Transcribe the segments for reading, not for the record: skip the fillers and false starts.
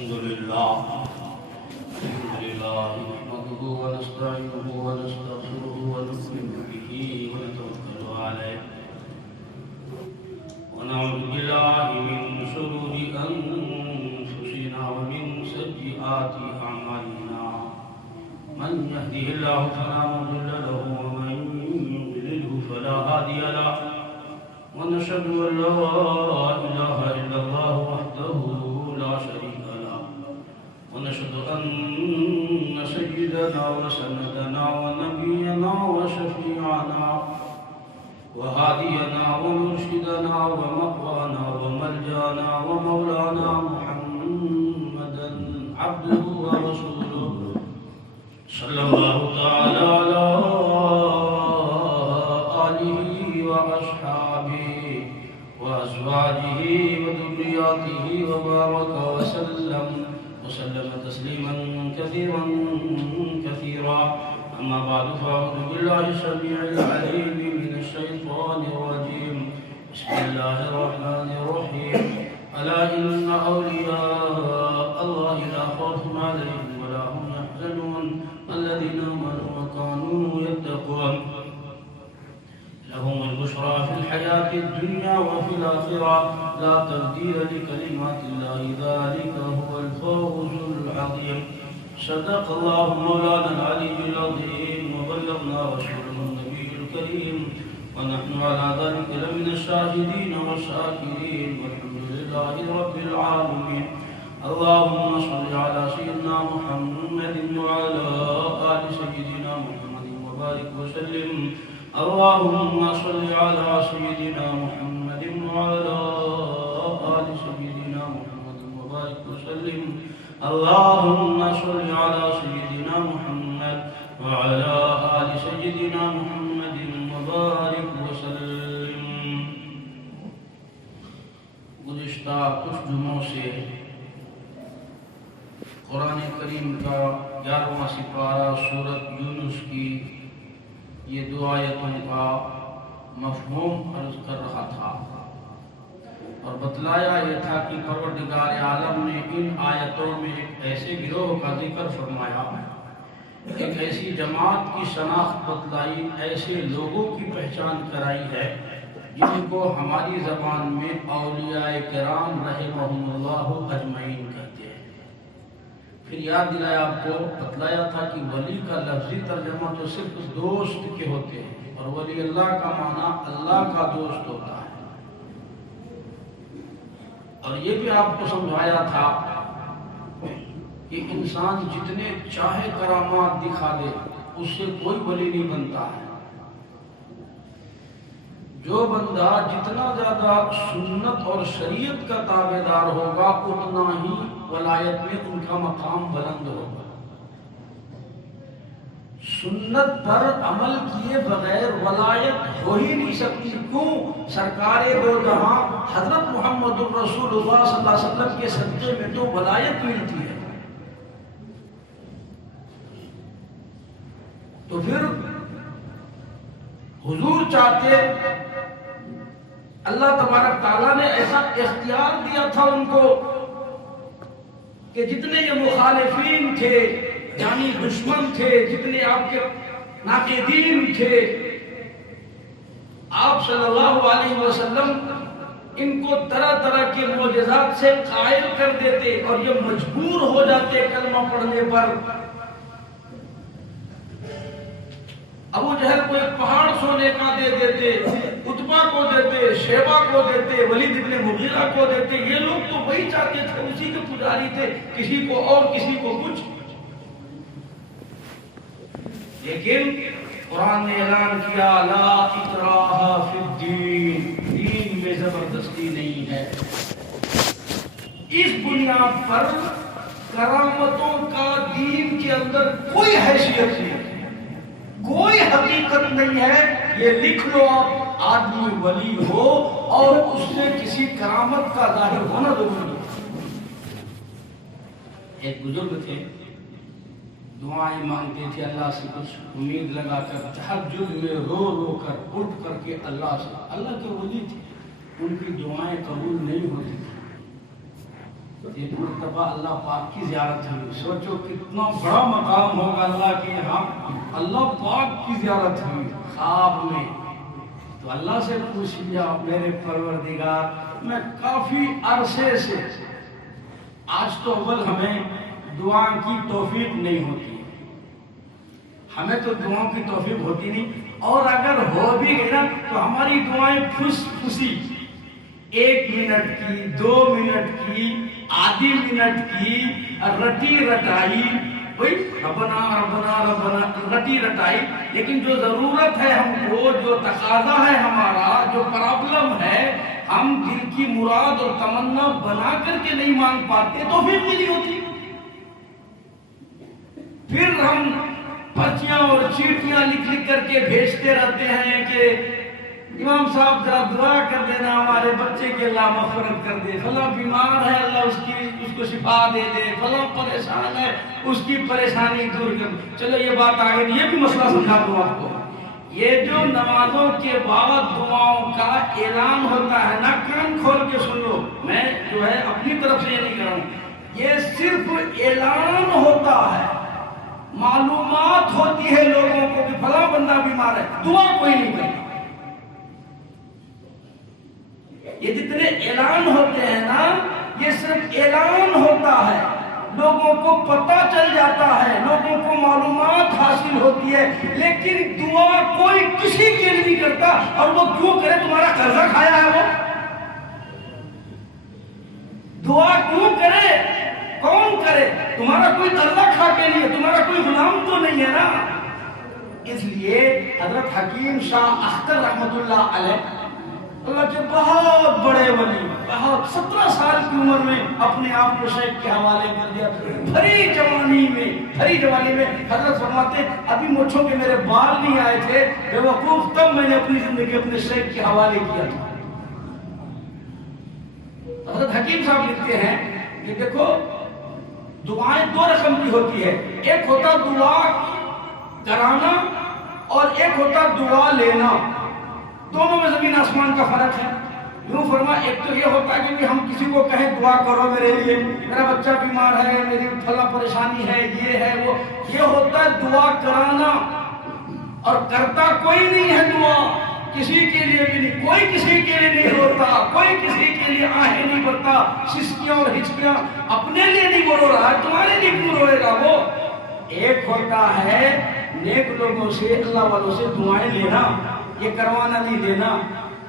الحمد لله نحمده ونستعينه ونستغفره ونؤمن به ونتوكل عليه ونعوذ بالله من شرور أنفسنا ومن سيئات أعمالنا من يهده الله فلا مضل له ومن يضلله فلا هادي له ونشهد أن لا إله إلا الله وحده لا شريك له ونشهد أن سيدنا وسندنا ونبينا وشفيعنا وهادينا ومرشدنا ومأوانا وملجانا ومولانا محمدا عبده ورسوله صلى الله تعالى على آله وأصحابه وأزواجه وذرياته وبارك وسلم تسليما كثيرا كثيرا. أما بعد فأعوذ بالله السميع العليم من الشيطان الرجيم. بسم الله الرحمن الرحيم. ألا إن أولياء الله لا خوف عليهم ولا هم يحزنون الذين آمنوا وكانوا يتقون لهم البشرى في الحياة الدنيا وفي الآخرة لا تبديل لكلمات الله ذلك هو الفوز العظيم. صدق الله مولانا العلي العظيم وبلغنا رسوله النبي الكريم ونحن على ذلك لمن الشاهدين والشاكرين والحمد لله رب العالمين. اللهم صل على سيدنا محمد وعلى آل سيدنا محمد وبارك وسلم. اللهم صل على سيدنا محمد وعلى آل سيدنا محمد وبارك وسلم. اللهم صل على سيدنا محمد وعلى آل سيدنا محمد وبارك وسلم. گزشتہ کچھ جمعوں سے قرآن کریم کا 11واں سپارہ سورۃ یونس کی یہ 2 آیتوں کا مفہوم عرض کر رہا تھا اور بتلایا یہ تھا کہ پروردگار عالم نے ان آیتوں میں ایک ایسے گروہ کا ذکر فرمایا، ایک ایسی جماعت کی شناخت بتلائی، ایسے لوگوں کی پہچان کرائی ہے جن کو ہماری زبان میں اولیاء کرام رحمہم اللہ اجمعین کہتے ہیں. پھر یاد دلایا آپ کو، بتلایا تھا کہ ولی کا لفظی ترجمہ تو صرف دوست کے ہوتے ہیں اور ولی اللہ کا معنی اللہ کا دوست ہوتا ہے. اور یہ بھی آپ کو سمجھایا تھا کہ انسان جتنے چاہے کرامات دکھا دے اس سے کوئی ولی نہیں بنتا ہے. جو بندہ جتنا زیادہ سنت اور شریعت کا تابعدار ہوگا اتنا ہی ولایت میں ان کا مقام بلند ہوگا. سنت پر عمل کیے بغیر ولایت ہو ہی نہیں سکتی. کیوں؟ سرکار دو جہاں حضرت محمد الرسول اللہ صلی اللہ علیہ وسلم کے صدقے میں تو ولایت ملتی ہے. تو پھر حضور چاہتے، اللہ تبارک تعالیٰ نے ایسا اختیار دیا تھا ان کو کہ جتنے یہ مخالفین تھے یعنی دشمن تھے، جتنے آپ کے ناقدین تھے، آپ صلی اللہ علیہ وسلم ان کو طرح طرح کے معجزات سے قائل کر دیتے اور یہ مجبور ہو جاتے کلمہ پڑھنے پر. ابو جہل کو ایک پہاڑ سونے کا دے دیتے، عتبہ کو دیتے، شیبہ کو دیتے، ولید ابن مغیرہ کو دیتے. یہ لوگ تو وہی چاہتے تھے، اسی کے پجاری تھے، کسی کو اور کسی کو کچھ. لیکن قرآن نے اعلان کیا لا اکراہ فی الدین، دین میں زبردستی نہیں ہے. اس بنیاد پر کرامتوں کا دین کے اندر کوئی حیثیت نہیں، کوئی حقیقت نہیں ہے. یہ لکھ لو آپ، آدمی ولی ہو اور اس سے کسی کرامت کا ظاہر ہونا ضروری ہے. ایک بزرگ تھے، دعائیں مانگتے تھے اللہ سے، کچھ امید لگا کر تہجد میں رو رو کر اٹھ کر کے اللہ سے. اللہ کے ولی تھے، ان کی دعائیں قبول نہیں ہوتی تھی. ایک مرتبہ اللہ پاک کی زیارت ہوئی. سوچو کتنا بڑا مقام ہوگا اللہ کے یہاں. اللہ پاک کی زیارت ہوئی خواب میں. تو اللہ سے پوچھ لیا میرے پروردگار میں کافی عرصے سے، آج تو اول ہمیں دعا کی توفیق نہیں ہوتی، ہمیں تو دعاؤں کی توفیق ہوتی نہیں، اور اگر ہو بھی گئی نا تو ہماری دعائیں پھس پھسی، 1 منٹ کی، 2 منٹ کی، آدھی منٹ کی، رٹی رٹائی، وہی ربنا ربنا ربنا رٹی رٹائی. لیکن جو ضرورت ہے ہم کو، جو تقاضا ہے ہمارا، جو پرابلم ہے، ہم دل کی مراد اور تمنا بنا کر کے نہیں مانگ پاتے، توفیق بھی نہیں ہوتی. پھر ہم پرچیاں اور چیٹیاں لکھ لکھ کر کے بھیجتے رہتے ہیں کہ امام صاحب ذرا دعا کر دینا ہمارے بچے کے، اللہ مغفرت کر دے، فلاں بیمار ہے اللہ اس کو شفا دے دے، فلاں پریشان ہے اس کی پریشانی دور کر. چلو یہ بات آگے، یہ بھی مسئلہ سمجھا دوں آپ کو. یہ جو نمازوں کے بعد دعاؤں کا اعلان ہوتا ہے نا، کان کھول کے سن لو، میں جو ہے اپنی طرف سے یہ نہیں کر رہا ہوں، یہ صرف اعلان ہوتا ہے، معلومات ہوتی ہے لوگوں کو کہ فلاں بندہ بیمار ہے، دعا کوئی نہیں کرتا. یہ جتنے اعلان ہوتے ہیں نا، یہ صرف اعلان ہوتا ہے، لوگوں کو پتہ چل جاتا ہے، لوگوں کو معلومات حاصل ہوتی ہے، لیکن دعا کوئی کسی کے لیے نہیں کرتا. اور وہ کیوں کرے؟ تمہارا قرضہ کھایا ہے وہ؟ دعا کیوں کرے؟ کون کرے؟ تمہارا کوئی قرضہ کھا کے نہیں ہے، تمہارا کوئی غلام تو نہیں ہے نا. اس لیے حضرت حکیم شاہ اختر رحمت اللہ علیہ، اللہ کے بہت بڑے ولی، بہت 17 سال کی عمر میں اپنے آپ کو شیخ کے حوالے کر دیا. بھری جوانی میں حضرت فرماتے ابھی مجھوں کے میرے بال نہیں آئے تھے بے وقوف، تب میں نے اپنی زندگی اپنے شیخ کے حوالے کیا تھا. حضرت حکیم صاحب لکھتے ہیں کہ دیکھو دعائیں 2 رقم کی ہوتی ہے، ایک ہوتا دعا کرانا اور ایک ہوتا دعا لینا. دونوں میں زمین آسمان کا فرق ہے. یوں فرما، ایک تو یہ ہوتا ہے کہ ہم کسی کو کہیں دعا کرو میرے لیے، میرا بچہ بیمار ہے، میری فلاں پریشانی ہے، یہ ہے وہ. یہ ہوتا ہے دعا کرانا، اور کرتا کوئی نہیں ہے دعا، کسی کے لیے بھی نہیں، کوئی کسی کے لیے نہیں روتا، کوئی کسی کے لیے آہیں نہیں بھرتا، سسکیاں اور ہچکیاں اپنے لیے نہیں رو رہا ہے، تمہارے لیے کیوں روئے گا وہ. ایک ہوتا ہے نیک لوگوں سے، اللہ والوں سے دعائیں لینا، یہ کروانا نہیں دینا.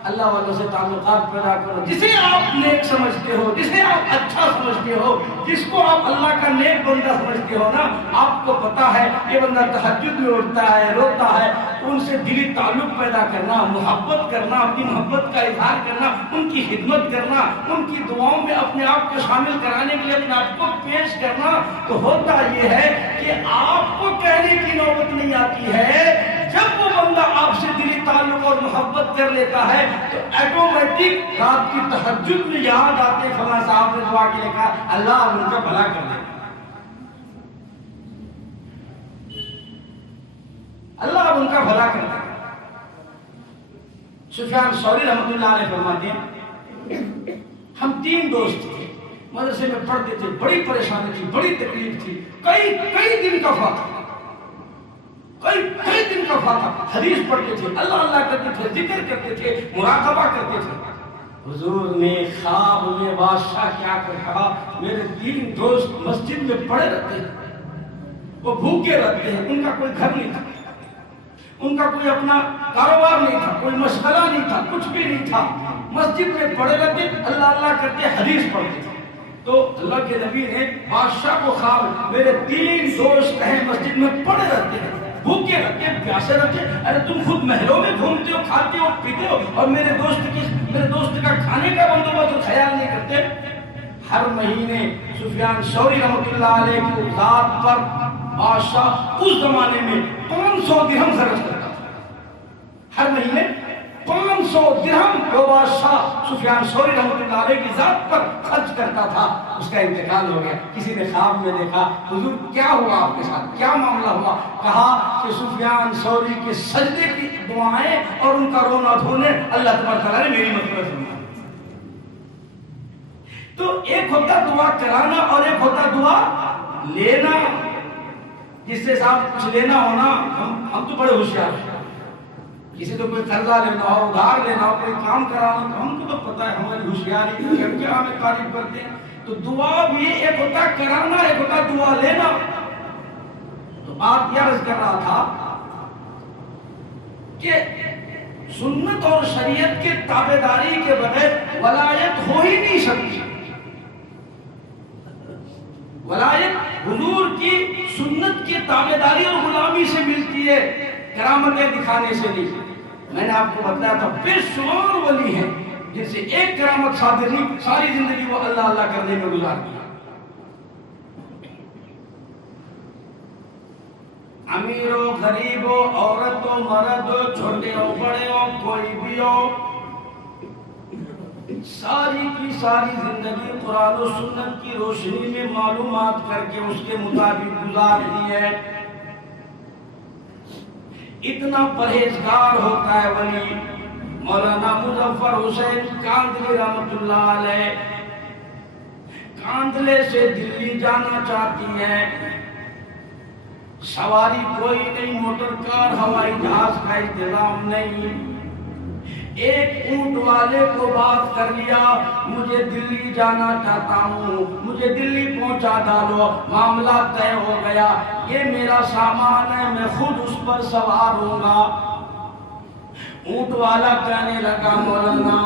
اللہ والوں سے تعلقات پیدا کرو، جسے آپ نیک سمجھتے ہو، جسے آپ اچھا سمجھتے ہو، جس کو آپ اللہ کا نیک بندہ سمجھتے ہو نا، آپ کو پتا ہے یہ بندہ تہجد میں اٹھتا ہے، روتا ہے، ان سے دلی تعلق پیدا کرنا، محبت کرنا، اپنی محبت کا اظہار کرنا، ان کی خدمت کرنا، ان کی دعاؤں میں اپنے آپ کو شامل کرانے کے لیے اپنے آپ کو پیش کرنا. تو ہوتا یہ ہے کہ آپ کو کہنے کی نوبت نہیں آتی ہے. جب وہ بندہ آپ سے دلی تعلق اور محبت کر لیتا ہے تو ایٹومیٹک رات کی تہجد میں یاد آتے فلاں صاحب نے دعا کے لکھا، اللہ ان کا بھلا کر دے، اللہ ان کا بھلا کر دے. سفیان ثوری رحمۃ اللہ علیہ فرماتے ہیں ہم 3 دوست تھے، مدرسے میں پڑھتے تھے، بڑی پریشانی تھی، بڑی تکلیف تھی، کئی دن کا فاتح، کئی دن کا فاتح، حدیث پڑھتے تھے، اللہ کرتے تھے، ذکر کرتے تھے، مراقبہ کرتے تھے. حضور نے خواب میں بادشاہ کیا کہا، میرے 3 دوست مسجد میں پڑے رہتے ہیں، وہ بھوکے رہتے ہیں، ان کا کوئی گھر نہیں تھا، ان کا کوئی اپنا کاروبار نہیں تھا، کوئی مشغلہ نہیں تھا، کچھ بھی نہیں تھا، مسجد میں پڑے رہتے، اللہ کرتے، حدیث پڑھتے تھے. تو اللہ کے نبی نے بادشاہ کو خواب، میرے 3 دوست ہیں مسجد میں پڑے رہتے ہیں، بھوکے رہتے ہیں، پیاسے رہتے ہیں، ارے تم خود محلوں میں گھومتے ہو، کھاتے ہو، پیتے ہو، اور میرے دوست کا کھانے کا بندوبست خیال نہیں کرتے. ہر مہینے سفیان ثوری رحمۃ اللہ علیہ کی ذات پر بادشاہ اس زمانے میں 500 درہم خرچ کرتا تھا. ہر مہینے 500 درہم وہ بادشاہ سفیان ثوری رحمۃ اللہ علیہ کی ذات پر خرچ کرتا تھا. اس کا انتقال ہو گیا. کسی نے خواب میں دیکھا، حضور کیا ہوا آپ کے ساتھ، کیا معاملہ ہوا؟ کہا کہ سفیان ثوری کے سجدے کی دعائیں اور ان کا رونا دھونے اللہ تبارک تعالیٰ نے میری مغفرت فرمائی. تو ایک ہوتا دعا کرانا اور ایک ہوتا دعا لینا. جس سے صاحب کچھ لینا ہونا، ہم تو بڑے ہوشیار ہیں. کسی تو کوئی قرضہ لینا ہو، ادھار لینا ہو، کوئی کام کرانا، ہم کو تو پتہ ہے ہماری ہوشیاری ہے، ہم کیا ہمیں تعریف کرتے ہیں. تو دعا بھی ایک ہوتا کرانا، ایک ہوتا دعا لینا. تو بات یہ عرض کر رہا تھا کہ سنت اور شریعت کے تابعداری کے بغیر ولایت ہو ہی نہیں سکتی. ولایت حضور کی سنت کی تابعداری اور غلامی سے ملتی ہے، کرامتیں دکھانے سے نہیں. میں نے آپ کو بتایا تھا بے شمار ولی ہیں جن سے ایک کرامت صادر نہیں، ساری زندگی وہ اللہ اللہ کرنے میں گزار دیا. امیر ہو، غریب ہو، عورت ہو، مرد ہو، چھوٹے ہو، بڑے ہو، کوئی بھی ہو، ساری کی ساری زندگی قرآن و سنت کی روشنی میں معلومات کر کے اس کے مطابق گزار دی ہے. اتنا پرہیزگار ہوتا ہے ولی. مولانا مظفر حسین کاندلی رحمت اللہ علیہ کاندلے سے دلی جانا چاہتی ہے. سواری کوئی نہیں، موٹر کار، ہوائی جہاز کا انتظام نہیں. ایک اونٹ والے کو بات کر لیا، مجھے دلی جانا چاہتا ہوں، مجھے دلی پہنچا ڈالو. معاملہ طے ہو گیا، یہ میرا سامان ہے، میں خود اس پر سوار ہوں گا. اونٹ والا کہنے لگا مولانا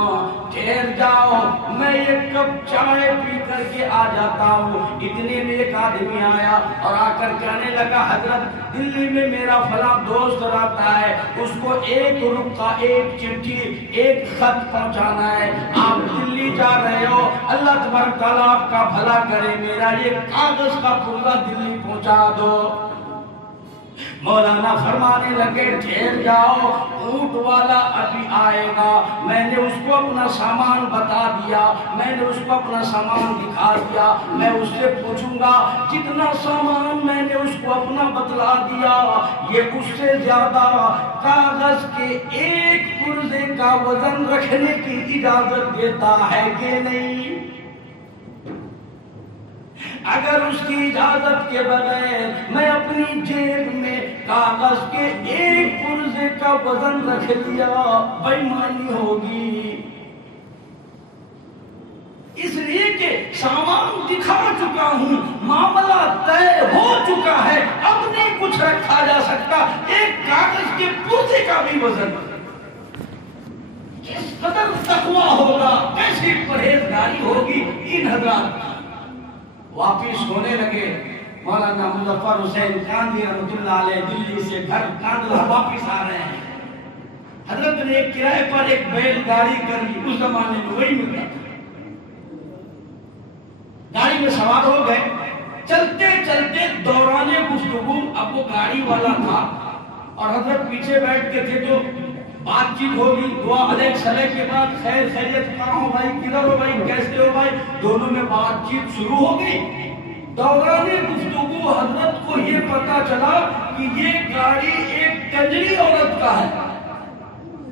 ٹھہر جاؤ، میں ایک کپ چائے پی کر کے آ جاتا ہوں. اتنے میں ایک آدمی آیا اور آ کر کہنے لگا حضرت دلی میں میرا فلاں دوست رہتا ہے، اس کو ایک رکا، ایک چٹھی، ایک خط پہنچانا ہے. آپ دلی جا رہے ہو، اللہ تبارک تعالیٰ آپ کا بھلا کرے، میرا یہ کاغذ کا ٹکڑا دلی پہنچا دو. مولانا فرمانے لگے ٹھہر جاؤ، اونٹ والا ابھی آئے گا. میں نے اس کو اپنا سامان بتا دیا، میں نے اس کو اپنا سامان دکھا دیا. میں اس سے پوچھوں گا جتنا سامان میں نے اس کو اپنا بتلا دیا، یہ اس سے زیادہ کاغذ کے ایک پرزے کا وزن رکھنے کی اجازت دیتا ہے کہ نہیں؟ اگر اس کی اجازت کے بغیر میں اپنی جیب میں کاغذ کے ایک پرزے کا وزن رکھ لیا، بے ایمانی ہوگی. اس لیے کہ سامان دکھا چکا ہوں، معاملہ طے ہو چکا ہے، اب نہیں کچھ رکھا جا سکتا. ایک کاغذ کے پرزے کا بھی وزن. کس قدر تقویٰ ہوگا، کیسی پرہیزگاری ہوگی ان حضرات. واپس ہونے لگے. مولانا مظفر حسین کاندلی رحمت اللہ علیہ دلی سے گھر کاندلا واپس آ رہے ہیں. حضرت نے ایک کرائے پر ایک بیل گاڑی کر لی، اس زمانے میں وہی ملتا تھا. گاڑی میں سوار ہو گئے. چلتے چلتے دوران گفتگو، اب وہ گاڑی والا تھا اور حضرت پیچھے بیٹھ کے تھے، تو بات چیت ہوگی. دعا علیہ سلے کے بعد خیر خیریت کہاں ہو بھائی، کدھر ہو بھائی، کیسے ہو بھائی، دونوں میں بات چیت شروع ہو گئی. دوران گفتگو حضرت کو یہ پتا چلا کہ یہ گاڑی ایک کنجری عورت کا ہے،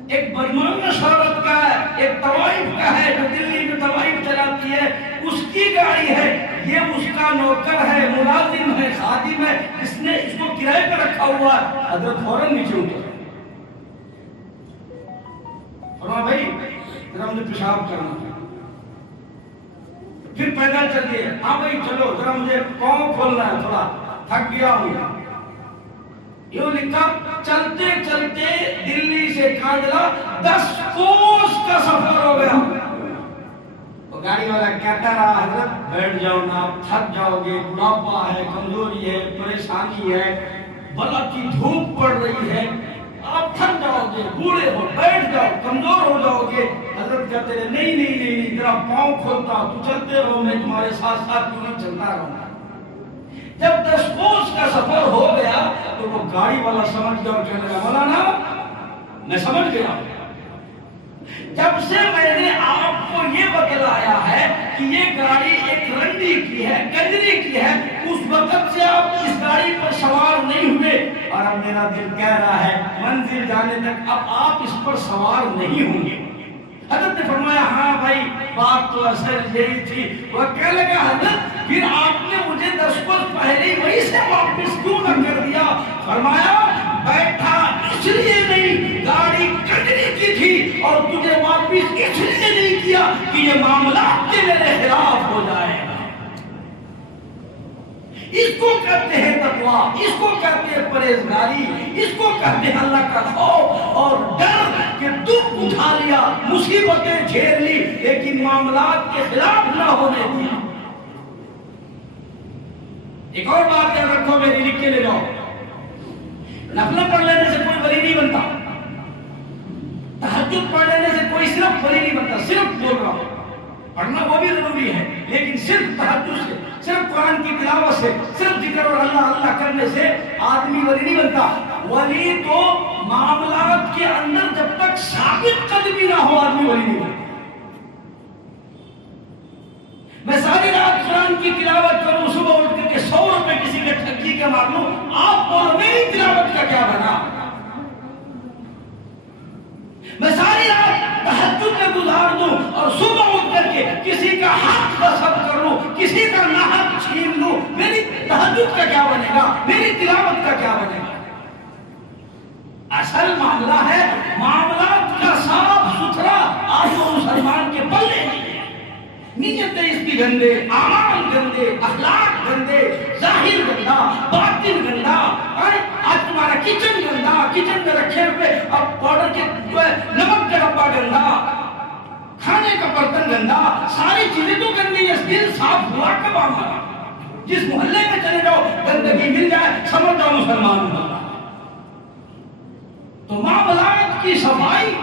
ایک بدمعاش عورت کا ہے، ایک طوائف کا ہے جو دلی میں طوائف چلاتی ہے، اس کی گاڑی ہے. یہ اس کا نوکر ہے، ملازم ہے، خادم ہے، اس نے اس کو کرائے پہ رکھا ہوا ہے. حضرت فوراً نیچے اترے. بھائی ذرا مجھے پیشاب کرنا ہے. پھر پیدل چل دیے. ہاں بھائی چلو ذرا مجھے پاؤں کھولنا ہے، تھوڑا تھک گیا ہوں. یوں لکھا چلتے چلتے دلی سے کاندلا 10 کوس کا سفر ہو گیا. وہ گاڑی والا کہتا رہا حضرت بیٹھ جاؤ نا، آپ تھک جاؤ گے، بڑھاپا ہے، کمزوری ہے، پریشانی ہے، بلا کی دھوپ پڑ رہی ہے، آپ تھک جاؤ گے، بوڑھے ہو، بیٹھ جاؤ، کمزور ہو جاؤ گے. حضرت کہتے ہیں نہیں نہیں نہیں، ذرا پاؤں کھولتا، تو چلتے رہو، میں تمہارے ساتھ ساتھ کیوں نہیں چلتا رہوں گا. جب 10 کوس کا سفر ہو گیا تو وہ گاڑی والا سمجھ گیا اور کہنے لگا مولانا میں سمجھ گیا، جب سے میں نے آپ کو یہ بتلایا ہے کہ یہ گاڑی ایک رنڈی کی ہے، کنجری کی ہے، اس وقت سے آپ اس گاڑی پر سوار نہیں ہوئے، اور اب میرا دل کہہ رہا ہے منزل جانے تک اب آپ اس پر سوار نہیں ہوں گے. حضرت نے فرمایا ہاں بھائی بات تو اصل یہی تھی. وہ کہنے لگا حضرت پھر آپ نے مجھے 10 روز پہلے ہی وہیں سے واپس کیوں نہ کر دیا؟ فرمایا بیٹھا اس لیے نہیں، گاڑی کٹنے کی تھی، اور تجھے واپس اس لیے نہیں کیا کہ یہ معاملہ کے میرے خلاف ہو جائے گا. اس کو کہتے ہیں تقویٰ، اس کو کہتے ہیں پرہیزگاری، اس کو کہتے ہیں اللہ کا خوف اور ڈر کہ دکھ اٹھا لیا، مصیبتیں جھیل لی، لیکن معاملات کے خلاف نہ ہونے دیا. ایک اور بات یاد رکھو، میری لکھ کے لے جاؤ، نفل پڑھ لینے سے کوئی ولی نہیں بنتا، تہجد پڑھ لینے سے کوئی صرف ولی نہیں بنتا. صرف بول رہا ہوں، پڑھنا وہ بھی ضروری ہے، لیکن صرف تہجد سے، صرف قرآن کی تلاوت سے، صرف ذکر اور اللہ اللہ کرنے سے آدمی ولی نہیں بنتا. ولی تو معاملات کے اندر جب تک ثابت قدمی نہ ہو آدمی ولی نہیں بنتا. میں ساری رات قرآن کی تلاوت کروں، صبح اٹھ کر کے 100 روپے کسی کے ٹھگی کے مار لوں، آپ بولو میری تلاوت کا کیا بنا؟ میں ساری رات تہجد میں گزار دوں اور صبح اٹھ کر کے کسی کا حق غصب کر لوں، کسی کا ناحق چھین لوں، میری تہجد کا کیا بنے گا؟ میری تلاوت کا کیا بنے گا؟ اصل معاملہ ہے معاملات کا صاف ستھرا آج وہ مسلمان کے پلے نہیں ہے. نیتیں اس کی گندے، اعمال گندے، اخلاق گندے، ظاہر گندا، باطن گندا. آج تمہارا کچن گندا، کچن میں رکھے ہوئے اب پاؤڈر کے نمک کا ڈبہ گندا، کھانے کا برتن گندا، ساری چیزیں تو گندی ہے. دل صاف ہوا کب ہمارا؟ جس محلے میں چلے جاؤ گندگی مل جائے سمجھ جاؤ مسلمان ہوا. تو معاملات کی صفائی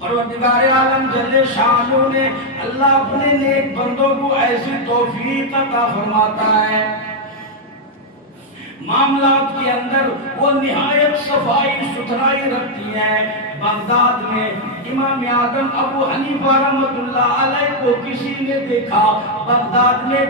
پروردگار عالم جل شانہ نے اللہ اپنے نیک بندوں کو ایسی توفیق عطا فرماتا ہے، معاملات کے اندر وہ نہایت صفائی ستھرائی رکھتی ہے. بغداد میں امام اعظم ابو حنیفہ رحمۃ اللہ علیہ کو کسی نے دیکھا، بغداد میں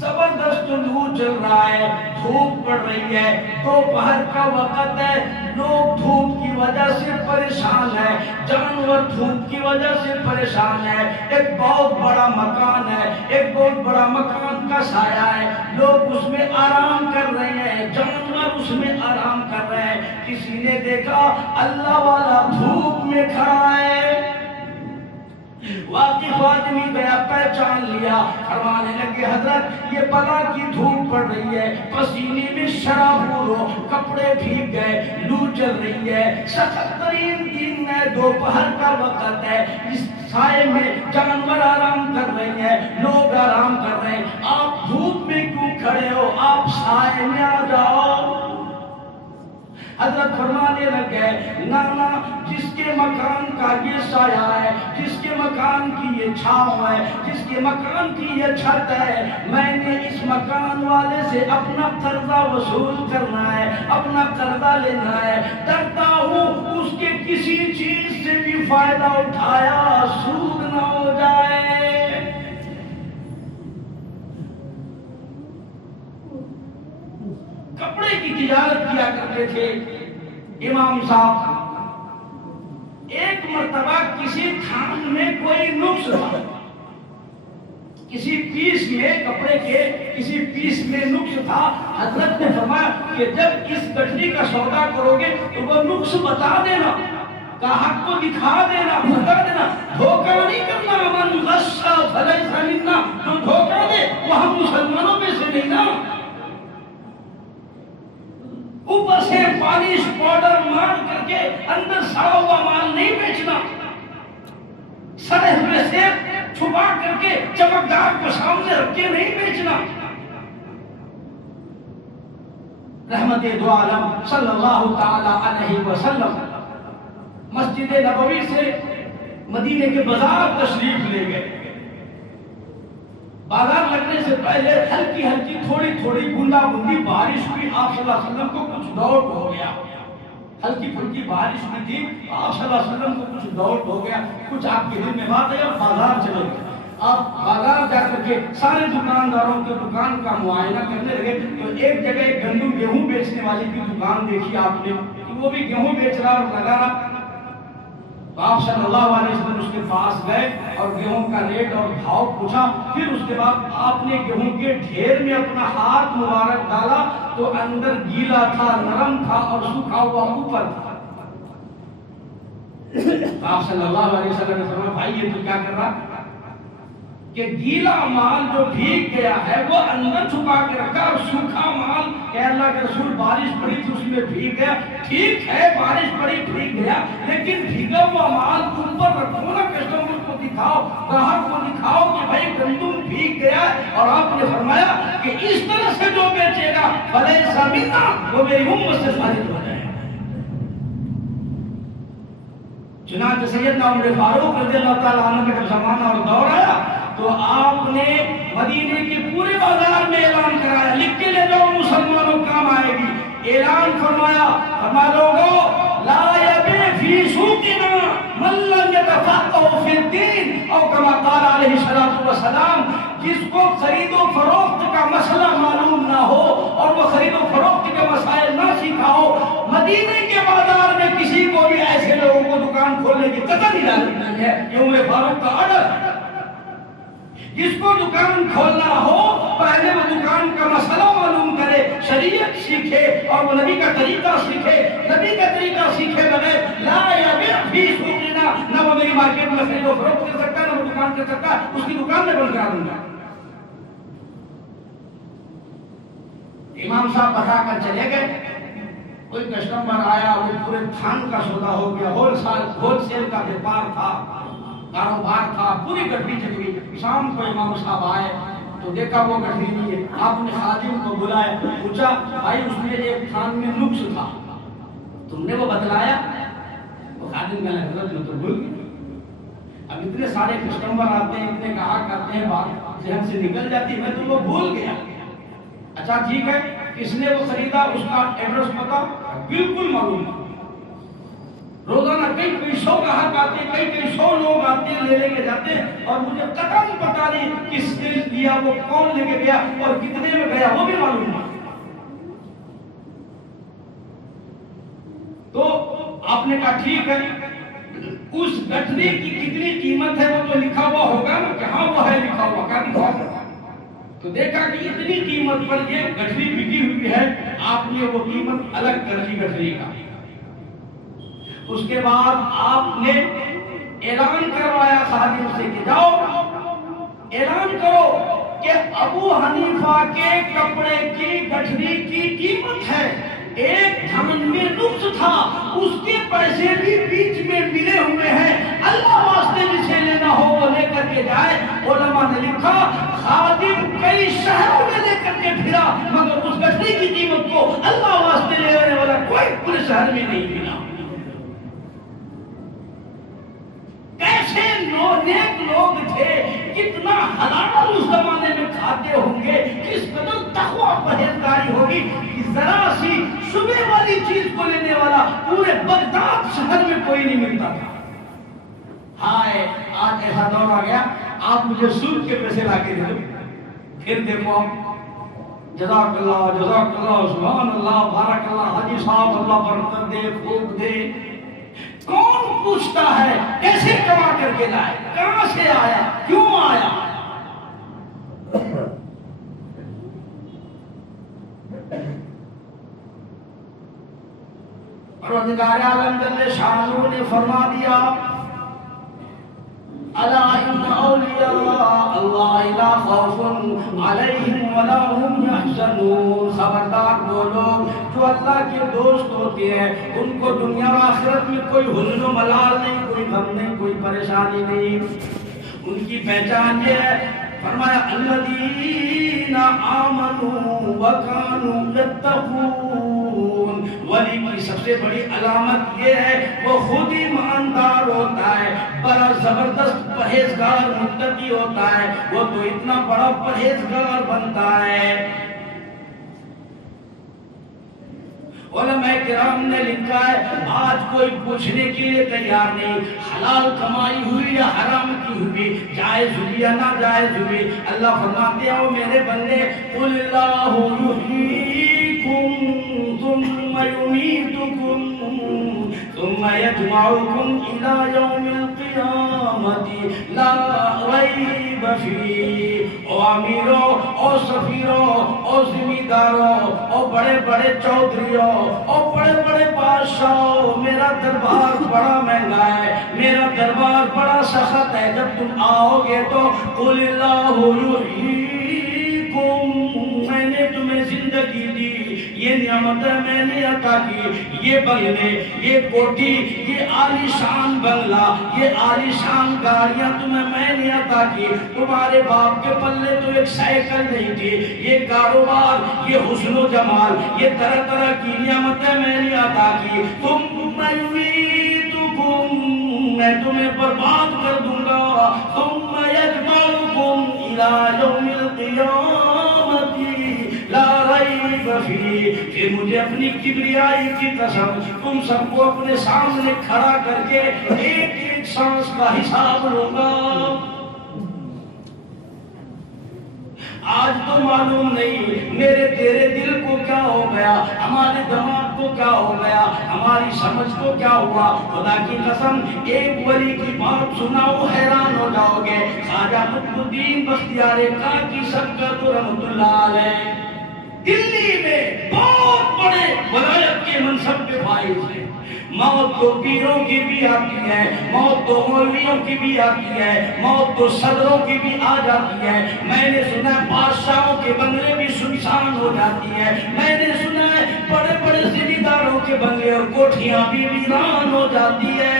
زبردست لو چل رہا ہے، دھوپ پڑ رہی ہے، دوپہر کا وقت ہے، لوگ دھوپ کی وجہ سے پریشان ہے، جانور دھوپ کی وجہ سے پریشان ہے. ایک بہت بڑا مکان ہے، ایک بہت بڑا مکان کا سایہ ہے، لوگ اس میں آرام کر رہے ہیں، جانور اس میں آرام کر رہے ہیں. کسی نے دیکھا اللہ والا دھوپ میں کھڑا ہے، واقف آدمی گیا، پہچان لیا، فرمانے لگے حضرت یہ بلا کی دھوپ پڑ رہی ہے، پسینے میں شرابور ہو، کپڑے بھیگ گئے، لو چل رہی ہے، سخت ترین دن ہے، دوپہر کا وقت ہے، اس سائے میں جانور آرام کر رہے ہیں، لوگ آرام کر رہے ہیں، آپ دھوپ میں کیوں کھڑے ہو؟ آپ سائے میں آ جاؤ. حضرت فرمانے لگے نانا جس کے مکان کا یہ سایہ ہے، جس کے مکان کی یہ چھاؤں ہے، جس کے مکان کی یہ چھت ہے، میں نے اس مکان والے سے اپنا قرضہ وصول کرنا ہے، اپنا قرضہ لینا ہے. ڈرتا ہوں اس کے کسی چیز سے بھی فائدہ اٹھایا سود نہ ہو جائے. کپڑے کی تجارت کیا کرتے تھے امام صاحب. ایک مرتبہ کسی تھان میں کوئی نقص تھا، کسی پیس میں، کپڑے کے کسی پیس میں نقص تھا. حضرت نے فرمایا کہ جب اس گٹھلی کا سودا کرو گے تو وہ نقص بتا دینا، گاہک کو دکھا دینا، بتا دینا، دھوکہ نہیں کرنا. من غش فلیس منا، جو دھوکہ دے وہ ہم مسلمانوں میں سے نہیں نا. اوپر سے پالش پاؤڈر مار کر کے اندر سڑا ہوا مال نہیں بیچنا، سڑے ہوئے سیب چھپا کر کے چمکدار کو سامنے رکھ کے نہیں بیچنا. رحمت دو عالم صلی اللہ تعالی علیہ وسلم مسجد نبوی سے مدینے کے بازار تشریف لے گئے. بازار لگنے سے پہلے ہلکی ہلکی تھوڑی تھوڑی بوندا بوندی بارش ہوئی. آپ صلی اللہ علیہ وسلم کو کچھ ڈاؤٹ ہو گیا، ہلکی پھلکی بارش ہوئی تھی، آپ صلی اللہ علیہ وسلم کو کچھ ڈاؤٹ ہو گیا، کچھ آپ کے دل میں بات ہے. آپ بازار چلے گئے، آپ بازار جا کر کے سارے دکانداروں کے دکان کا معائنہ کرنے لگے. تو ایک جگہ ایک گندم گیہوں بیچنے والی کی دکان دیکھی آپ نے، وہ بھی گیہوں بیچ رہا اور لگا رہا. تو آپ صلی اللہ علیہ وسلم اس کے پاس گئے اور گیہوں کا ریٹ اور بھاؤ پوچھا. پھر اس کے بعد آپ نے گیہوں کے ڈھیر میں اپنا ہاتھ مبارک ڈالا تو اندر گیلا تھا، نرم تھا اور سوکھا ہوا اوپر تھا. آپ صلی اللہ علیہ وسلم نے فرمایا بھائی یہ تو کیا کر رہا کہ گیلا مال جو بھیگ گیا ہے وہ اندر چھپا کے رکھا اور سوکھا مال کہ اللہ کے رسول بارش پڑی تھی اس میں بھیگ گیا. ٹھیک ہے بارش پڑی بھیگ گیا، لیکن بھیگا ہوا مال اوپر رکھو نا، کسٹمر کو دکھاؤ، گاہک کو دکھاؤ کہ بھائی گندم بھیگ گیا. اور آپ نے فرمایا کہ اس طرح سے جو بیچے گا فلیس منا، وہ میری امت سے خارج ہو جائے. چنانچہ سیدنا عمر فاروق رضی اللہ تعالیٰ عنہ کا زمانہ اور دور آیا تو آپ نے مدینے کے پورے بازار میں اعلان کرایا، لکھ کے لے جاؤ مسلمانوں کام آئے گی. اعلان فرمایا لوگوں لا یبیع فی سوقنا من لم یتفقہ فی الدین، او کما قال علیہ الصلوۃ والسلام. جس کو خرید و فروخت کا مسئلہ معلوم نہ ہو اور وہ خرید و فروخت کے مسائل نہ سیکھا ہو، مدینے کے بازار میں کسی کو بھی ایسے لوگوں کو دکان کھولنے کی قطعی اجازت نہیں ہے. یہ عمر فاروق کا آرڈر ہے. جس کو دکان کھولنا ہو پہلے وہ دکان کا مسئلہ معلوم کرے، شریعت سیکھے اور وہ نبی کا طریقہ سیکھے. نبی کا طریقہ سیکھے بغیر لا یبیع فی سوقنا، نہ وہ میری مارکیٹ میں خرید و فروخت کر سکتا ہے نہ وہ دکان کر سکتا ہے. اس کی دکان میں بند کرا دوں گا. امام صاحب بتا کر چلے گئے. کوئی کسٹمر آیا، وہ پورے تھان کا سودا ہو گیا، ہول سیل کا بیپار تھا، کاروبار تھا، پوری گٹھری چلی گئی. شام کو امام صاحب آئے تو دیکھا وہ گٹھری نہیں ہے. آپ نے خادم کو بلایا، پوچھا بھائی اس میں ایک تھان میں نقص تھا، تم نے وہ بتلایا؟ وہ خادم کہنے لگا حضرت میں تو بھول گیا. اب اتنے سارے کسٹمر آتے ہیں، اتنے گاہک آتے ہیں، بات ذہن سے نکل جاتی ہے، میں تو وہ بھول گیا. اچھا ٹھیک ہے، کس نے وہ خریدا، اس کا ایڈریس پتا بالکل معلوم ہے. روزانہ کئی سو گاہک آتے ہیں، کئی سو لوگ آتے ہیں، لے کے جاتے ہیں، اور مجھے قطعاً پتا نہیں کس نے لیا، وہ کون لے کے گیا اور کتنے میں گیا وہ بھی معلوم نہیں. تو آپ نے کہا ٹھیک ہے، اس گٹھری کی کتنی قیمت ہے وہ تو لکھا ہوا ہوگا نا، کہاں وہ ہے لکھا ہوا، کیا لکھا ہوا؟ تو دیکھا کہ اتنی قیمت پر یہ گٹھری بکی ہوئی ہے. آپ نے وہ قیمت الگ کر لی گٹھری کا. اس کے بعد آپ نے اعلان کروایا خادم سے کہ جاؤ اعلان کرو کہ ابو حنیفہ کے کپڑے کی گٹھری کی قیمت ہے، ایک تھان میں نقص تھا، اس کے پیسے بھی بیچ میں ملے ہوئے ہیں، اللہ واسطے جسے لینا ہو وہ لے کر کے جائے. علماء نے لکھا خادم کئی شہروں میں لے کر کے پھرا مگر اس گٹھری کی قیمت کو اللہ واسطے لینے والا کوئی پورے شہر میں نہیں ملا. کیسے نیک لوگ تھے، کتنا حلال اس زمانے میں کھاتے ہوں گے، کس قدر تقویٰ پرہیزگاری ہوگی کہ ذرا سی صبح والی چیز کو لینے والا پورے بغداد شہر میں کوئی نہیں ملتا تھا. ہائے آج ایسا دور آ گیا، آپ مجھے سود کے پیسے لا کے دے دو، پھر دیکھو جزاک اللہ سبحان اللہ بارک اللہ، حاجی صاحب اللہ برکت دے، خوب دے. کون پوچھتا ہے کیسے کما کر کے لائے، کہاں سے آیا، کیوں آیا؟ پروردگار عالم جل شانہ نے فرما دیا الا ان اولیاء اللہ لا خوف علیہم ولا هم یحزنون. خبردار وہ لوگ جو اللہ کے دوست ہوتے ہیں ان کو دنیا و آخرت میں کوئی حزن و ملال نہیں، کوئی غم نہیں، کوئی پریشانی نہیں. ان کی پہچان یہ ہے، فرمایا الذین آمنوا وکانوا یتقون. ولی کی سب سے بڑی علامت یہ ہے وہ خود ایماندار ہوتا ہے، بڑا زبردست پرہیزگار متقی ہوتا ہے، وہ تو اتنا بڑا پرہیزگار بنتا ہے. علماء کرام نے لکھا ہے آج کوئی پوچھنے کے لیے تیار نہیں، حلال کمائی ہوئی یا حرام کی ہوئی، جائز ہوئی یا ناجائز ہوئی. اللہ فرماتے ہیں میرے بندے قل اللہ یحییکم ثم یمیتکم ثم یجمعکم الی یوم القیامت لا ریب فیہ۔ او امیرو، او سفیرو، او زمیندارو، او بڑے بڑے چودھریو، او بڑے بڑے بادشاہو، میرا دربار بڑا مہنگا ہے، میرا دربار بڑا سخت ہے، جب تم آؤ گے تو قل اللہ یحییکم، میں نے تمہیں زندگی دی، یہ نعمت میں نے عطا کی، یہ بنگلے، یہ کوٹھی، یہ عالی شان بنگلہ، یہ عالی شان گاڑیاں تمہیں میں نے عطا کی۔ تمہارے باپ کے پلے تو ایک سائیکل نہیں تھی، یہ کاروبار، یہ حسن و جمال، یہ طرح طرح کی نعمتیں میں نے عطا کی۔ ثم یمیتکم، میں تمہیں برباد کر دوں گا، ثم یجمعکم الی یوم القیامت لا ریب فیہ، پھر مجھے اپنی کبریائی کی قسم تم سب کو اپنے سامنے کھڑا کر کے ایک ایک سانس کا حساب لوں گا۔ آج تو معلوم نہیں میرے تیرے دل کو کیا ہو گیا، ہمارے دماغ کو کیا ہو گیا، ہماری سمجھ کو کیا ہوا۔ خدا کی قسم ایک ولی کی بات سناؤ حیران ہو جاؤ گے۔ خواجہ قطب الدین بختیار کاکی سبکت رحمت اللہ علیہ دلی میں بہت بڑے ولایت کے منصب پہ فائز ہیں۔ موت تو پیروں کی بھی آتی ہے، موت تو مولویوں کی بھی آتی ہے، موت تو صدروں کی بھی آ جاتی ہے۔ میں نے سنا ہے بادشاہوں کے بنگلے بھی سنسان ہو جاتی ہے، میں نے سنا ہے بڑے بڑے زمینداروں کے بنگلے اور کوٹھیاں بھی ویران ہو جاتی ہے۔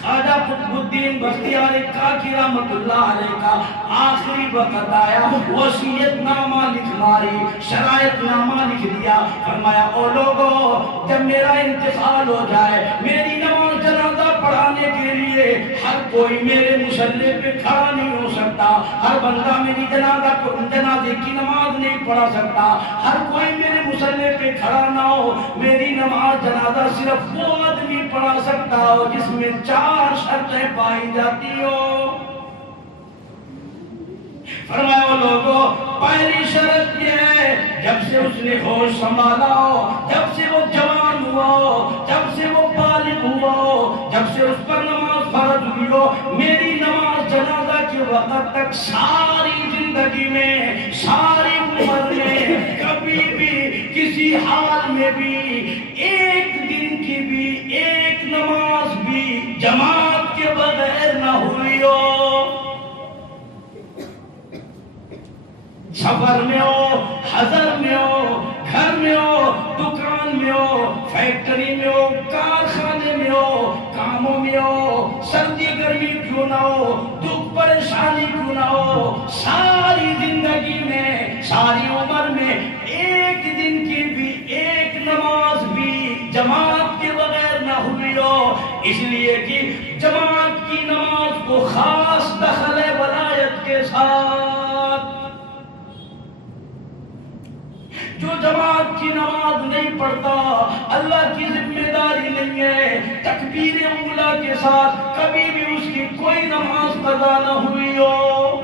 خواجہ قطب الدین بختیار کاکی رحمت اللہ علیہ کا آخری وقت آیا، وصیت نامہ لکھ ماری، شرائط نامہ لکھ دیا، فرمایا او لوگو جب میرا انتقال ہو جائے، میری نماز جنازہ پڑھانے کے لیے ہر کوئی میرے مصلی پہ کھڑا نہیں ہو سکتا، ہر بندہ میری جنازے کی نماز نہیں پڑھا سکتا، ہر کوئی میرے مصلی پہ کھڑا نہ ہو، میری نماز جنازہ صرف وہ آدمی پڑھا سکتا ہو جس میں 4 شرطیں پائی جاتی ہو۔ فرمایا وہ لوگوں پہلی شرط یہ ہے جب سے اس نے ہوش سنبھالا ہو، جب سے وہ جوان ہوا ہو، جب سے وہ بالغ ہوا ہو، جب سے اس پر نماز فرض ہوئی ہو، میری نماز جنازہ کے وقت تک ساری زندگی میں، ساری عمر میں کبھی بھی کسی حال میں بھی ایک دن کی بھی ایک نماز بھی جماعت کے بغیر نہ ہوئی ہو۔ سفر میں ہو، حضر میں ہو، گھر میں ہو، دکان میں ہو، فیکٹری میں ہو، کارخانے میں ہو، کاموں میں ہو، سردی گرمی کیوں نہ ہو، دکھ پریشانی کیوں نہ ہو، ساری زندگی میں، ساری عمر میں ایک دن کی بھی ایک نماز بھی جماعت کے بغیر نہ ہوئی ہو، اس لیے کہ جماعت کی نماز کو خاص دخل ہے ولایت کے ساتھ۔ جو جماعت کی نماز نہیں پڑھتا اللہ کی ذمہ داری نہیں ہے، تکبیر اولا کے ساتھ کبھی بھی اس کی کوئی نماز قضا نہ ہوئی ہو۔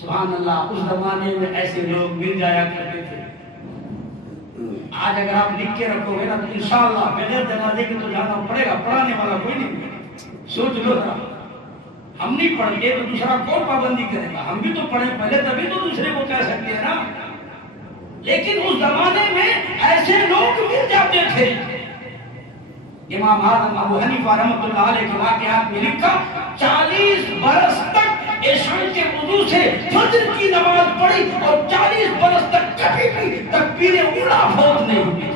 سبحان اللہ، اس زمانے میں ایسے لوگ مل جایا کرتے تھے۔ آج اگر آپ لکھ کے رکھو گے نا تو انشاءاللہ بغیر جنازے کے تو جانا پڑے گا، پڑھانے والا کوئی نہیں۔ سوچ لو ذرا، ہم نہیں پڑھتے تو دوسرا کون پابندی کرے گا؟ ہم بھی تو پڑھیں پہلے تبھی تو دوسرے کو کہہ سکتے ہیں نا۔ لیکن اس زمانے میں ایسے لوگ مل جاتے تھے۔ امام اعظم ابو حنیفہ رحمۃ اللہ علیہ کے واقعات میں لکھا 40 برس تک عشاء کے وضو سے فجر کی نماز پڑھی اور 40 برس تک کبھی بھی تکبیر اولا فوت نہیں ہوئی۔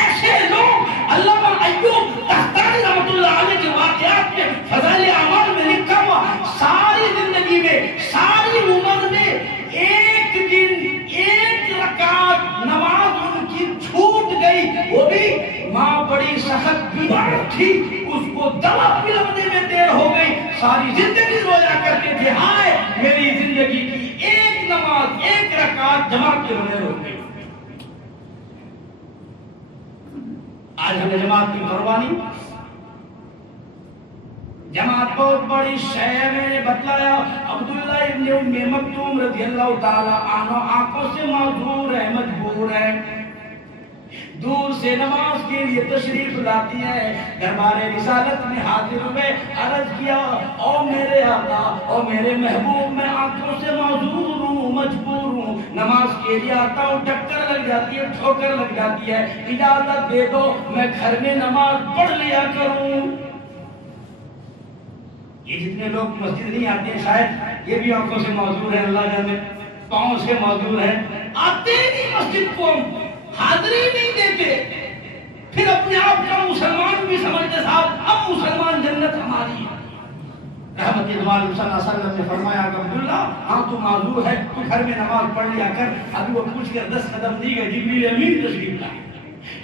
ایسے لوگ علامہ ایوب تختانی رحمۃ اللہ علیہ کے واقعات میں فضائل اعمال میں لکھا ہوا ساری زندگی میں، ساری عمر میں ایک دن ایک رکعت نماز ان کی چھوٹ گئی، وہ بھی ماں بڑی سخت بیمار تھی، اس کو دوا پلانے میں دیر ہو گئی، ساری زندگی رویا کرتے تھے ہائے میری زندگی کی ایک نماز ایک رکعت جماعت کے بغیر ہو گئی۔ آج ہمیں جماعت کی پرواہ نہیں۔ جماعت بہت بڑی شے ہے، میں نے بتلایا عبداللہ ابن ام مکتوم رضی اللہ تعالی عنہ آنکھوں سے معذور ہے، مجبور مجبور ہیں، دور سے نماز کے لیے تشریف لاتی ہے، دربار رسالت میں حاضر ہوئے، عرض کیا او میرے آقا او میرے محبوب، میں آنکھوں سے معذور ہوں، مجبور ہوں، نماز کے لیے آتا ہوں، ٹکر لگ جاتی ہے، ٹھوکر لگ جاتی ہے، اجازت دے دو میں گھر میں نماز پڑھ لیا کروں۔ یہ جتنے لوگ مسجد نہیں آتے ہیں شاید یہ بھی آنکھوں سے معذور ہیں، اللہ جانے، پاؤں سے معذور ہیں، آتے نہیں مسجد کو، حاضری نہیں دیتے، پھر اپنے آپ کا مسلمان بھی سمجھتے صاحب اب مسلمان جنت ہماری ہے۔ رحمت اللہ صلی اللہ علیہ وسلم نے فرمایا کہ عبداللہ ہاں تو معذور ہے، تو گھر میں نماز پڑھ لیا کر۔ ابھی وہ پوچھ کر 10 قدم دی گئے، جبریل امین تشریف لائے،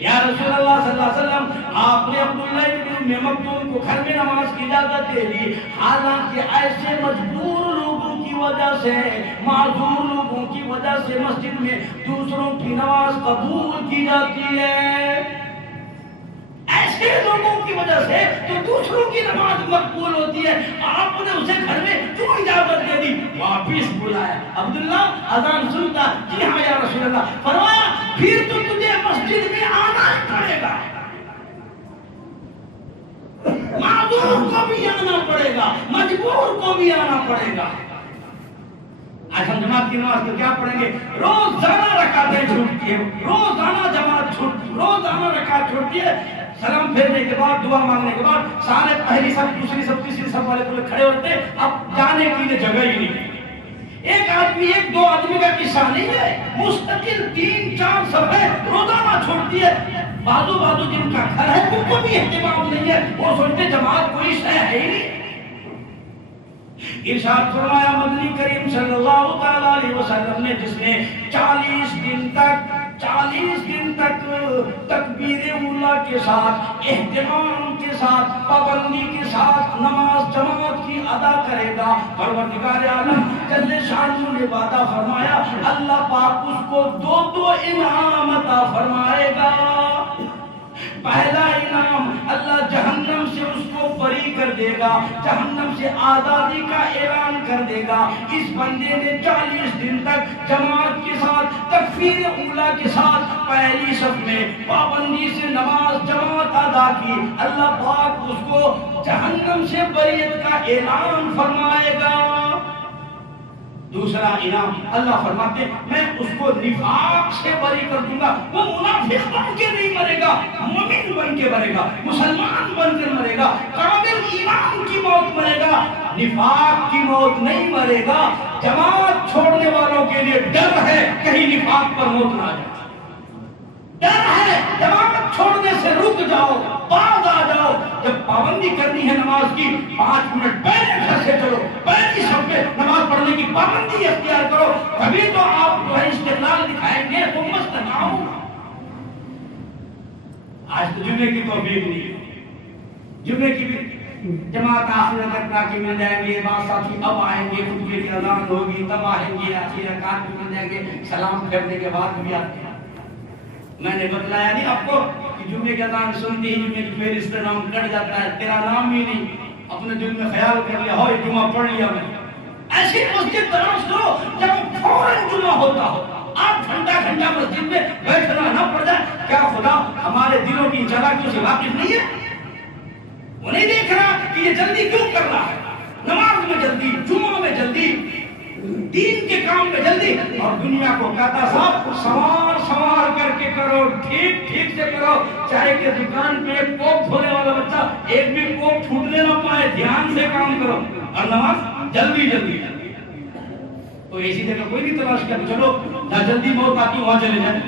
یا رسول اللہ صلی اللہ علیہ وسلم آپ نے عبداللہ ابن مکتوم کو گھر میں نماز کی اجازت دے دی، حالانکہ ایسے مجبور لوگوں کی وجہ سے، معذور لوگوں کی وجہ سے مسجد میں دوسروں کی نماز قبول کی جاتی ہے، ایسے لوگوں کی وجہ سے تو دوسروں کی نماز مقبول ہوتی ہے، آپ نے اسے گھر میں کیوں اجازت دے دی؟ واپس بلایا، عبداللہ اذان سنتا، جی ہاں یا رسول اللہ، فرمایا پھر تو تجھے مسجد میں آنا ہی پڑے گا، معذور کو بھی آنا پڑے گا، مجبور کو بھی آنا پڑے گا۔ آج ہم جماعت کی نماز کو کیا پڑھیں گے؟ روزانہ رکعتیں چھوٹتی ہے، روزانہ جماعت چھوٹتی، روزانہ رکعت چھوٹتی ہے، سلام پھیرنے کے بعد دعا مانگنے کے بعد سارے پہلی سب دوسری سب تیسری سب والے پورے کھڑے ہوتے ہیں، اب جانے کے لیے جگہ ہی نہیں ہے۔ ایک آدمی ایک دو آدمی کا قصہ نہیں ہے، مستقل 3-4 صفحے روزانہ چھوڑتی ہے، بازو بازو جن کا گھر ہے ان کو بھی اہتمام نہیں ہے، وہ سوچتے جماعت کوئی شے ہے ہی نہیں۔ ارشاد فرمایا مدنی کریم صلی اللہ تعالی علیہ وسلم نے جس نے 40 دن تک تکبیر اولا کے ساتھ، اہتمام کے ساتھ، پابندی کے ساتھ نماز جماعت کی ادا کرے گا، پروردگار عالم جل شانہ نے وعدہ فرمایا اللہ پاک اس کو 2 انعام عطا فرمائے گا۔ پہلا انعام اللہ جہنم سے اس کو بری کر دے گا، جہنم سے آزادی کا اعلان کر دے گا۔ اس بندے نے 40 دن تک جماعت کے ساتھ، تکبیر اولا کے ساتھ، پہلی صف میں پابندی سے نماز جماعت ادا کی، اللہ پاک اس کو جہنم سے بریت کا اعلان فرمائے گا۔ دوسرا انعام اللہ فرماتے میں اس کو نفاق سے بری کر دوں گا، وہ منافق بن کے نہیں مرے گا، مومن بن کے مرے گا، مسلمان بن کر مرے گا، کامل ایمان کی موت مرے گا، نفاق کی موت نہیں مرے گا۔ جماعت چھوڑنے والوں کے لیے ڈر ہے کہیں نفاق پر موت نہ آ جائے، ڈر ہے جماعت چھوڑنے سے رک جاؤ، باز آ جاؤ۔ جب پابندی کرنی ہے نماز کی 5 منٹ پہلے گھر سے چلو، پہلی صف میں نماز پڑھنے کی پابندی اختیار کرو، کبھی تو آپ جو ہے استقلال دکھائیں گے تو مست نہ ہو۔ آج تو جمعے کی توفیق نہیں ہے، جمعے کی بھی جماعت آخر تک تاکہ مل جائیں گے، بعض ساتھی اب آئیں گے، خطبے کی اذان ہوگی تب آئیں گے، آخری رکعت بھی مل جائیں گے، سلام پھیرنے کے بعد بھی آتے ہیں۔ میں نے بتلایا نہیں آپ کو کہ جمعے کا اذان سنتے ہی جمعے کی فہرست نام کٹ جاتا ہے، تیرا نام ہی نہیں، اپنے دل میں خیال کر لیا ہو جمعہ پڑھ لیا میں۔ ایسی مسجد تلاش کرو جب فوراً جمعہ ہوتا ہو، آپ گھنٹہ مسجد میں بیٹھنا نہ پڑ جائے۔ کیا خدا ہمارے دلوں کی چالاکیوں سے واقف نہیں ہے؟ وہ نہیں دیکھ رہا کہ یہ جلدی کیوں کر رہا ہے، نماز میں جلدی، جمعہ میں جلدی، دین کے کام میں جلدی، اور دنیا کو کہتا صاحب سوار کر کے کرو، ٹھیک سے کرو، چاہے کہ دکان پہ ایک کوک دھونے والا بچہ ایک بھی کوک چھوٹنے نہ پائے، دھیان سے کام کرو، اور نماز جلدی۔ تو ایسی جگہ کوئی نہیں تلاش کر، چلو جہاں جلدی موت آتی وہاں چلے جائیں،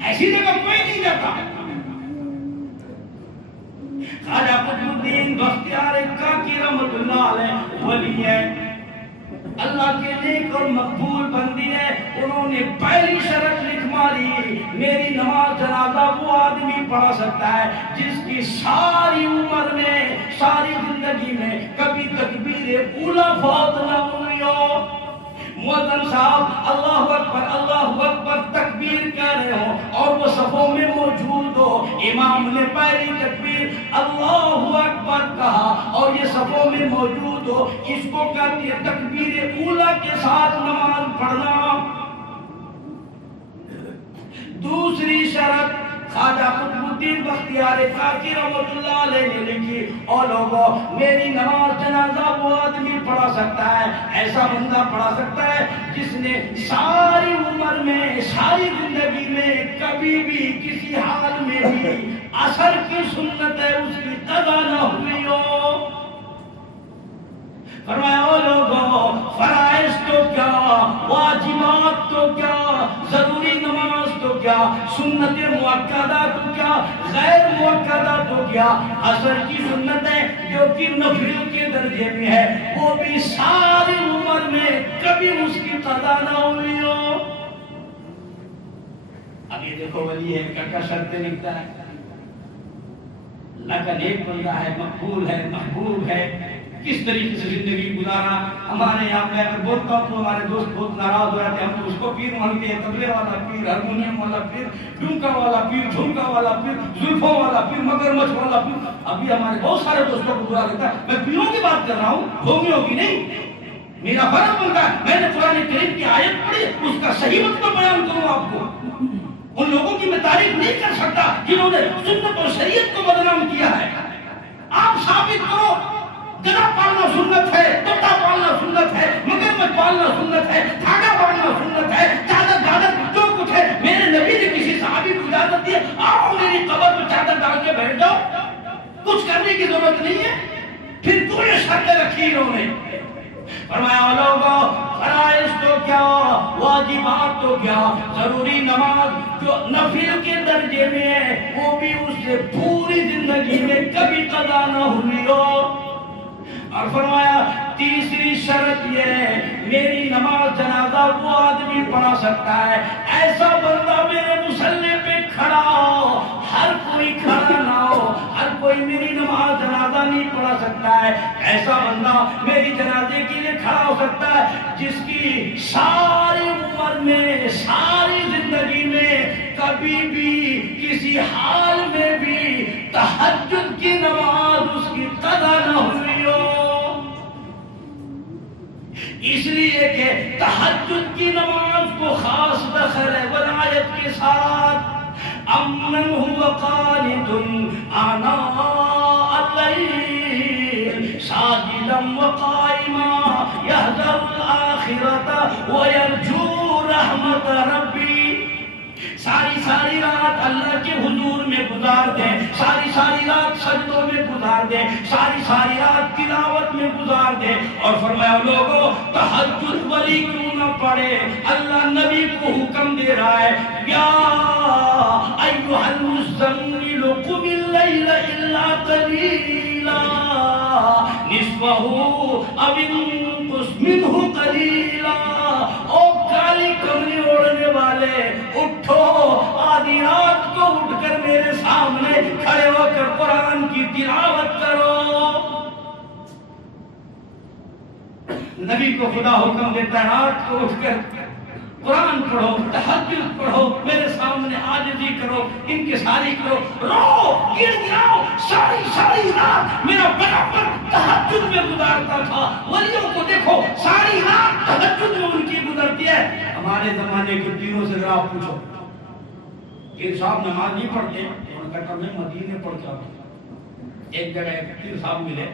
ایسی جگہ کوئی نہیں جاتا۔ خواجہ قطب الدین بختیار کاکی رحمۃ اللہ علیہ ولی ہے، اللہ کے نیک اور مقبول بندی ہے، انہوں نے پہلی شرط لکھ ماری میری نماز جنازہ وہ آدمی پڑھا سکتا ہے جس کی ساری عمر میں، ساری زندگی میں کبھی تکبیر اولا فوت نہ ہوئی ہو۔ مؤذن صاحب اللہ اکبر تکبیر کہہ رہے ہو اور وہ صفوں میں موجود ہو، امام نے پہلی تکبیر اللہ اکبر کہا اور یہ صفوں میں موجود ہو، اس کو کہتے ہیں تکبیر اولا کے ساتھ نماز پڑھنا۔ دوسری شرط خواجہ قطب الدین بختیار کاکی رحمۃ اللہ علیہ نے لکھی، اور لوگوں میری نماز جنازہ وہ آدمی پڑھا سکتا ہے، ایسا بندہ پڑھا سکتا ہے جس نے ساری عمر میں ساری زندگی میں کبھی بھی کسی حال میں بھی عصر کی سنت ہے اس کی قضا نہ ہوئی ہو۔ فرمایا او لوگوں فرائض تو کیا، واجبات تو کیا، ضروری نماز تو کیا، سنت مؤکدہ تو کیا، غیر مؤکدہ تو کیا، عصر کی سنت ہے جو کہ نفل کے درجے میں ہے، وہ بھی ساری عمر میں کبھی اس کی قضا نہ ہوئی ہو۔ اب یہ دیکھو ولی ہے کا شرط لکھتا ہے، لیکن ایک بندہ ہے مقبول ہے محبوب ہے، کس طریقے سے زندگی گزارا۔ ہمارے یہاں میں اگر بولتا ہوں تو ہمارے دوست بہت ناراض ہو جاتے ہیں، ہم اس کو پیر مانتے ہیں، تبلے والا پیر، ہارمونیم والا پیر، ڈونکا والا پیر، جھمکا والا پیر، زلفوں والا پیر، مگرمچھ والا پیر۔ ابھی ہمارے بہت سارے دوستوں کو برا لگتا ہے، میں پیروں کی بات کر رہا ہوں، ڈھونگیوں کی نہیں۔ میرا فرض بنتا ہے میں نے قرآن کریم کی آیت پڑھی، اس کا صحیح مطلب بیان کروں آپ کو۔ ان لوگوں کی میں تعریف نہیں کر سکتا جنہوں نے سنت اور شریعت کو بدنام کیا ہے۔ آپ ثابت کرو گدھا پالنا سنت ہے، طوطا پالنا سنت ہے، مگرمچھ پالنا سنت ہے، دھاگا پالنا سنت ہے، چادر گادر جو کچھ ہے۔ میرے نبی نے کسی صحابی کو اجازت دی، آؤ میری قبر پہ چادر ڈال کے بیٹھ جاؤ، کچھ کرنے کی ضرورت نہیں ہے۔ پھر کیوں یہ شرطیں رکھی انہوں نے؟ فرمایا لوگوں فرائض تو کیا، واجبات تو کیا، ضروری نماز جو نفل کے درجے میں ہے وہ بھی اس سے پوری زندگی میں کبھی قضا نہ ہوئی ہو۔ اور فرمایا تیسری شرط یہ ہے میری نماز جنازہ وہ آدمی پڑھا سکتا ہے ایسا بندہ میرے مصلی پہ کھڑا ہو، ہر کوئی کھڑا نہ ہو، ہر کوئی میری نماز جنازہ نہیں پڑھا سکتا ہے، ایسا بندہ میری جنازے کے لیے کھڑا ہو سکتا ہے جس کی ساری عمر میں ساری زندگی میں کبھی بھی کسی حال میں بھی تہجد کی نماز اس کی قضا نہ ہوئی ہو۔ اس لیے کہ تہجد کی نماز کو خاص دخل ہے ولایت کے ساتھ۔ امن هو قانت آناء الليل ساجدا وقائما يحذر الآخرة ويرجو رحمت ربی۔ ساری رات اللہ کے حضور میں گزار دیں، ساری رات سجدوں میں گزار دیں، ساری رات تلاوت میں گزار دیں۔ اور فرمایا لوگوں تہجد ولی کیوں نہ پڑھے، اللہ نبی کو حکم دے رہا ہے یا ایھا المزمل قم اللیل الا قلیلا نصفہ او انقص منہ قلیلا۔ او کالی کملی اوڑھنے والے اٹھو، آدھی رات کو اٹھ کر میرے سامنے کھڑے ہو کر قرآن کی تلاوت کرو۔ نبی کو خدا حکم دیتا ہے رات کو اٹھ کر قرآن پڑھو، تہجد پڑھو، میرے سامنے عاجزی کرو، انکساری کرو، رو گر گراؤ۔ ساری رات میرا برابر تہجد میں گزارتا تھا۔ ولیوں کو دیکھو ساری رات تہجد میں ان کی گزرتی ہے۔ ہمارے زمانے کے پیروں سے ذرا پوچھو، پیر صاحب نماز نہیں پڑھتے؟ انہوں نے کہا میں مدینے پڑھ کے آتا ہوں۔ ایک جگہ ایک پیر صاحب ملے،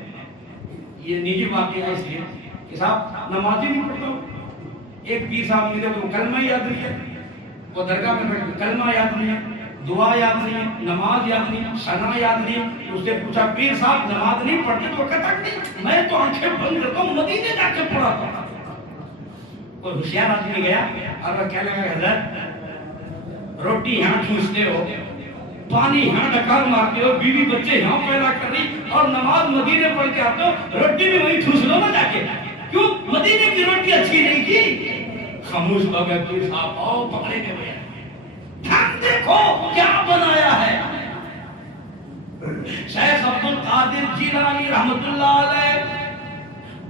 یہ نجی واقعہ اس لیے کہ صاحب نماز ہی نہیں پڑھتا ہوں۔ ایک پیر صاحب ملے تو کلمہ یاد نہیں ہے، وہ درگاہ میں بیٹھ کے کلمہ یاد نہیں ہے، دعا یاد نہیں ہے، نماز یاد نہیں ہے، ثنا یاد نہیں ہے۔ اس سے پوچھا پیر صاحب نماز نہیں پڑھتے؟ تو کہتا نہیں میں تو آنکھیں بند کرتا ہوں، مدینے جا کے پڑھاتا ہوں۔ کوئی ہوشیار آدمی گیا اور کہنے لگا حضرت روٹی یہاں ٹھوستے ہو، پانی یہاں ڈکار مارتے ہو، بیوی بچے یہاں پیدا کر رہی اور نماز مدینے پڑھ کے آتے ہو، روٹی بھی وہیں ٹھوس لو نا جا کے، کیوں مدینے کی روٹی اچھی نہیں کی؟ خاموش ہو گئے پیر صاحب، آؤ پکڑے کے بھیا دھیان دیکھو کیا بنایا ہے۔ شیخ عبد القادر جیلانی رحمت اللہ علیہ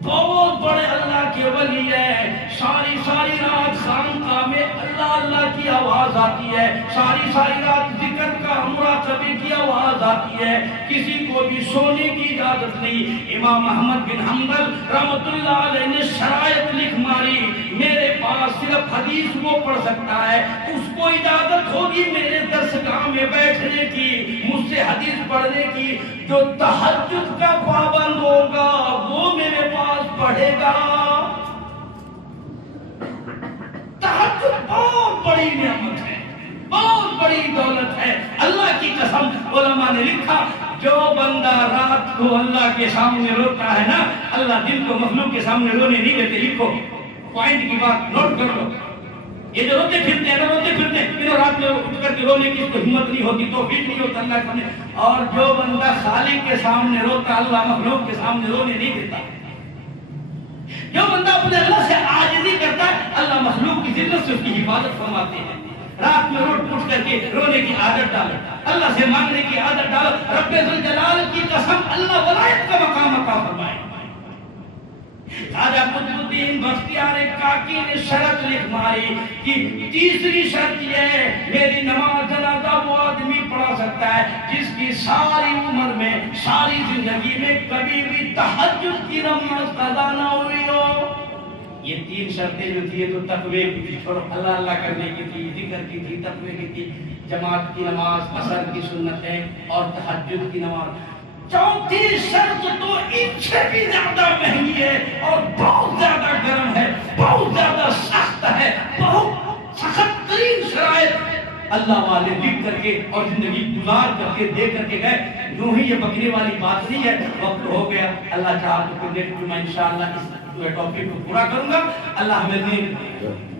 بہت بڑے اللہ کے ولی ہے، ساری رات خانقاہ میں اللہ کی آواز آتی ہے، ساری رات ذکر حقیقت کا مراقبے کی آواز آتی ہے، کسی کو بھی سونے کی اجازت نہیں۔ امام احمد بن حنبل رحمت اللہ علیہ نے شرائط لکھ ماری، میرے پاس صرف حدیث وہ پڑھ سکتا ہے، اس کو اجازت ہوگی میرے درسگاہ میں بیٹھنے کی، مجھ سے حدیث پڑھنے کی، جو تہجد کا پابند ہوگا وہ میرے پاس پڑھے گا۔ تہجد بہت بڑی نعمت ہے، بہت بڑی دولت ہے۔ اللہ کی قسم علماء نے لکھا، جو بندہ رات کو اللہ کے سامنے روتا ہے نا، اللہ دل کو مخلوق کے سامنے رونے نہیں دیتے۔ لکھو پوائنٹ کی بات نوٹ کر لو، یہ جو روتے پھرتے ہیں نا، روتے پھرتے ہیں انہوں رات میں اٹھ کر کے رونے کی اس کو ہمت نہیں ہوتی، توفیق نہیں ہوتا اللہ کے سامنے۔ اور جو بندہ خالق کے سامنے روتا، اللہ مخلوق کے سامنے رونے نہیں دیتا۔ جو بندہ اپنے اللہ سے عاجزی کرتا ہے، اللہ مخلوق کی ذلت سے اس کی حفاظت فرماتے ہیں۔ رات میں اٹھ کر کے رونے کی عادت ڈالو، اللہ سے مانگنے کی عادت ڈالو، رب ذوالجلال کی قسم اللہ ولایت کا مقام عطا فرمائے۔ خواجہ قطب الدین بختیار کاکی نے شرط لکھ ماری کہ تیسری شرط یہ ہے، میری نماز جنازہ وہ آدمی پڑھا سکتا ہے جس کی ساری عمر میں، ساری زندگی میں کبھی بھی تہجد کی نماز قضا نہ ہوئی ہو۔ یہ تین شرطیں جو تھی، تو تقوی کی تھی، چھوڑو اللہ اللہ کرنے کی تھی، ذکر کی تھی، تقوی کی تھی، جماعت کی نماز، عصر کی سنت ہے اور تہجد کی نماز۔ چوتھی شرط تو ان سے بھی زیادہ مہنگی ہے اور بہت زیادہ گرم ہے، بہت زیادہ سخت ہے، بہت سخت ترین شرائط اللہ والے لکھ کر کے اور زندگی گزار کر کے دے کر کے گئے۔ یوں ہی یہ بکنے والی بات نہیں ہے، وقت ہو گیا، اللہ چاہا تو پھر دیکھ میں انشاءاللہ اس ٹاپک کو پورا کروں گا۔ اللہ ہمیں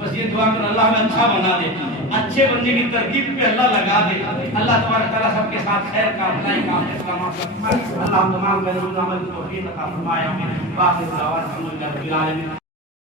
بس یہ دعا کر اللہ ہمیں اچھا بنا دے، اچھے بننے کی ترتیب پہ اللہ لگا دے۔ اللہ تبارک تعالیٰ سب کے ساتھ خیر کا، بھلائی کا، احسانات کا، اللہ تمام کا عمل توفیق عطا فرمائے۔ آمین۔ باقی دعوات الحمدللہ رب العالمین۔